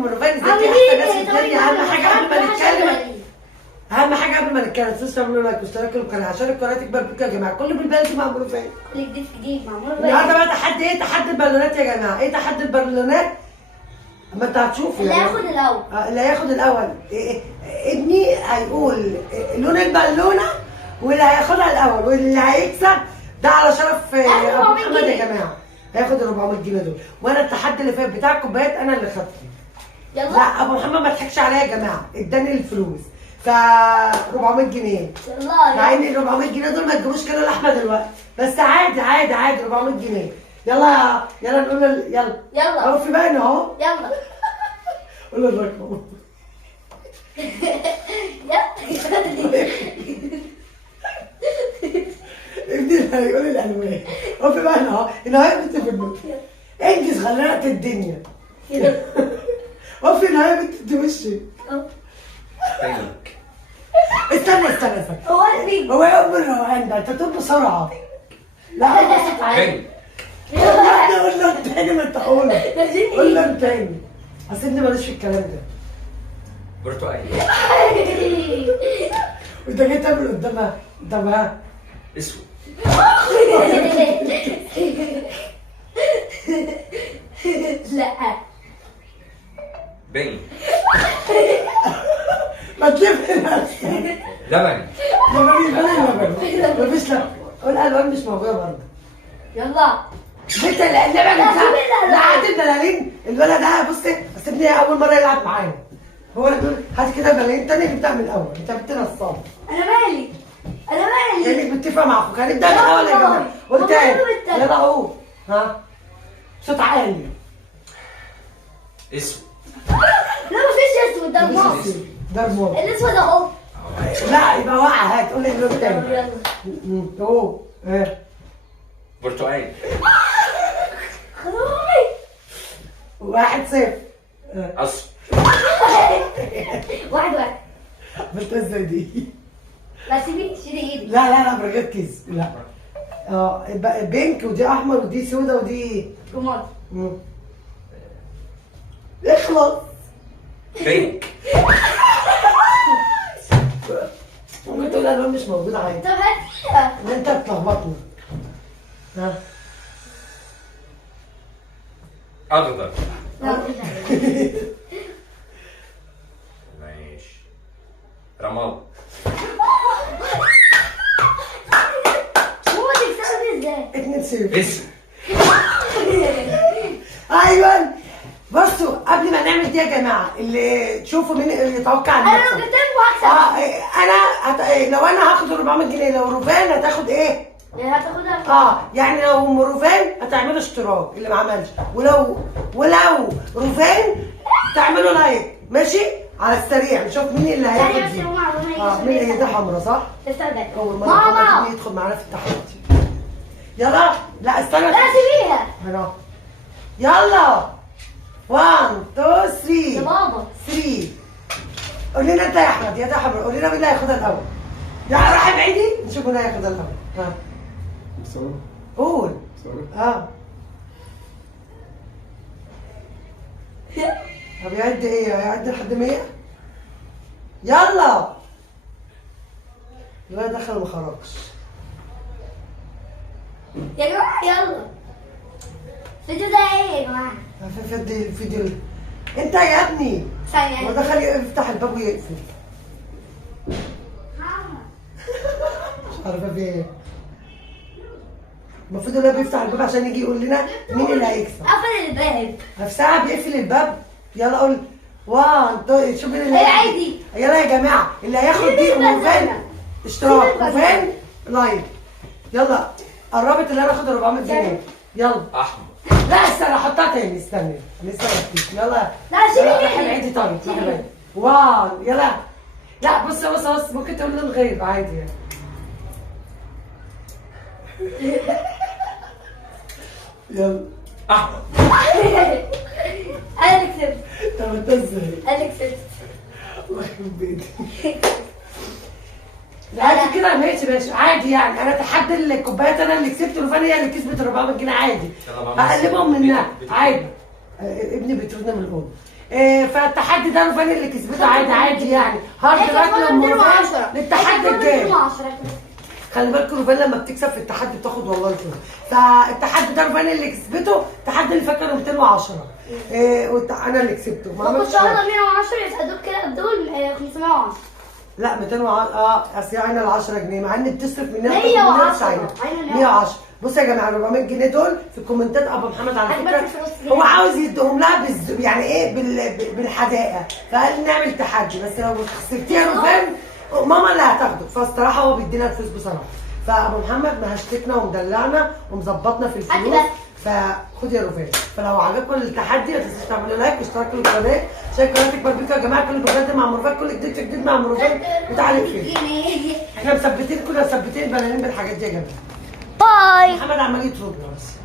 ام رفان ازيك يا احسن ناس في الدنيا. اهم حاجه قبل ما نتكلم تنسوا تعملوا لايك واشتراك القناه عشان القناه تكبر بيكم يا جماعه. كل بالبلدي مع ام رفان. كل جديد مع مروان. النهارده بقى تحدي ايه؟ تحدي البالونات يا جماعه. ايه تحدي البالونات؟ اما انت هتشوفوا اللي هياخد الاول. اللي هياخد الاول ابني هيقول لون البالونه واللي هياخدها الاول واللي هيكسب ده على شرف ابو محمد يا جماعه. هياخد ال 400 جنيه دول. وانا التحدي اللي فات بتاع الكوبايات انا اللي خدته. يلا. لا ابو محمد ما تضحكش عليا يا جماعه، اداني الفلوس ف 400 جنيه. يلا. مع ان ال 400 جنيه دول ما تجيبوش كيلو لحمه دلوقتي، بس عادي 400 جنيه. يلا نقول يلا. اهو في باين اهو. يلا. قول الرقم. ابني اللي هيقول الالوان. هو في باين اهو. النهايه بنت في النص. انجز خلينا الدنيا. هو في النهايه بنت وشي. استنى هو مين؟ هو يا ام الروقان ده انت تقول بسرعه. لا بس تعالى. قول له تاني ما انت قول له تاني. اصل ابني مالوش في الكلام ده. برتقال. وانت جاي تعمل قدامها اسود. لا. بني. ما تلف نفسك. لبني. لبن. مفيش لبن. والالوان مش موجوده برضه. يلا. بنت اللبن لا عاد البلالين. الولد ده بصي بس ابني اول مره يلعب معانا. هو اللي بيقول هات كده بلالين تاني نبدا من الاول. انت بنت نصاب. انا مالي. يعني متفق مع اخوك هنبدا من الاول يا جماعه. قلت يلا اهو. ها صوت عالي. اسود. لا مفيش اسود ده الماس. ده الماس. الاسود اهو. لا يبقى وقع. هات قول لي اللون تاني. يلا. اهو برتقال. خلاص. 1-0. اصفر. 1-1. عملتها ازاي دي؟ بس شيلي ايدك. لا بركز. لا بينك ودي احمر ودي سودا ودي جمال. اخلص. بينك. ممكن تقول الالوان مش موجوده عادي. طب هاتيها. ان انت بتلخبطني. ها اخضر. لا مش عارفة. ماشي. رماد. هو تكسبني ازاي؟ 2-0. اسود. ايوه بصوا قبل ما نعمل دي يا جماعه اللي تشوفوا مين يتوقع انا لو المكسب. جبت لكم هكسب. انا لو انا هاخد 400 جنيه لو روفان هتاخد ايه؟ هتاخدها. يعني لو ام روفان هتعملوا اشتراك اللي ما عملش ولو روفان تعملوا لايك ماشي على السريع نشوف مين اللي هياخد دي. مين هي دي حمرا صح؟ استنى. اول مره ماما يدخل معانا في التحدي. يلا لا استنى. لا سيبيها. هنا يلا 1 2 يا 3. بابا 3. قول لنا انت يا احمد يا ده حمرا قول لنا مين اللي هياخدها الاول. يا راح بعيدي نشوف مين هياخدها الاول. ها قول. طب يعد ايه؟ يعد لحد 100؟ يلا الولد دخل وما خرجش. يا جماعه يلا. الفيديو ده ايه يا جماعه؟ الفيديو انت يا ابني ثانيه. هو دخل يفتح الباب ويقفل. مش عارفه في ايه. المفروض ان هو بيفتح الباب عشان يجي يقول لنا مين اللي هيكسب. قفل الباب. في ساعة بيقفل الباب. يلا قول 1 2 شوف مين اللي هي عادي. يلا يا جماعة اللي هياخد دي روفان اشتراك روفان لايك. يلا قربت اللي انا اخد 400 جنيه. يلا احمر. لا استنى احطها تاني استنى لسه مفيش. يلا لا شيلي روح بعيدي طيب روح بعيدي. 1 يلا. لا بص ممكن تقول لون غير عادي يعني. يلا احمر. انا اللي كسبت. طب انت ازاي؟ انا اللي كسبت. الله يخرب بيتي. عادي كده ماشي عادي يعني انا تحدي الكوبايات انا اللي كسبت روفان هي اللي كسبت 400 جنيه عادي. هقلبهم منها عادي. ابني بيطردنا من الاوضه. فالتحدي ده روفان اللي كسبته عادي عادي يعني. هارد لك لام روفان للتحدي الجاي. خلي بالكوا روفان لما بتكسب في التحدي بتاخد والله الفلوس. فالتحدي ده روفان اللي كسبته، التحدي اللي فاكره 210. انا اللي كسبته. ما عملتش كنت 110 يتقدوا كده دول 510. لا 210 اصل عينا ال 10 جنيه مع ان بتصرف مننا 110. 110. بصوا يا جماعه 400 جنيه دول في الكومنتات ابو محمد على فكره هو عاوز يديهم لها يعني ايه بالحدائق، فقال نعمل تحدي بس لو خسرتيها روفان ماما اللي هتاخده. فالصراحه هو بيدينا الفلوس بصراحه. فابو محمد مهشتكنا ومدلعنا ومظبطنا في الفلوس. فخد يا روفان. فلو عجبكم التحدي ما تنسوش تعملوا لايك واشتراك في القناه عشان القناه تكبر بيكم يا جماعه. كل بجد مع روفان، كل جديد مع روفان بتعلق فيه. احنا مثبتين كنا مثبتين البنانين بالحاجات دي يا جماعه. باي. محمد عمال يطردنا بس.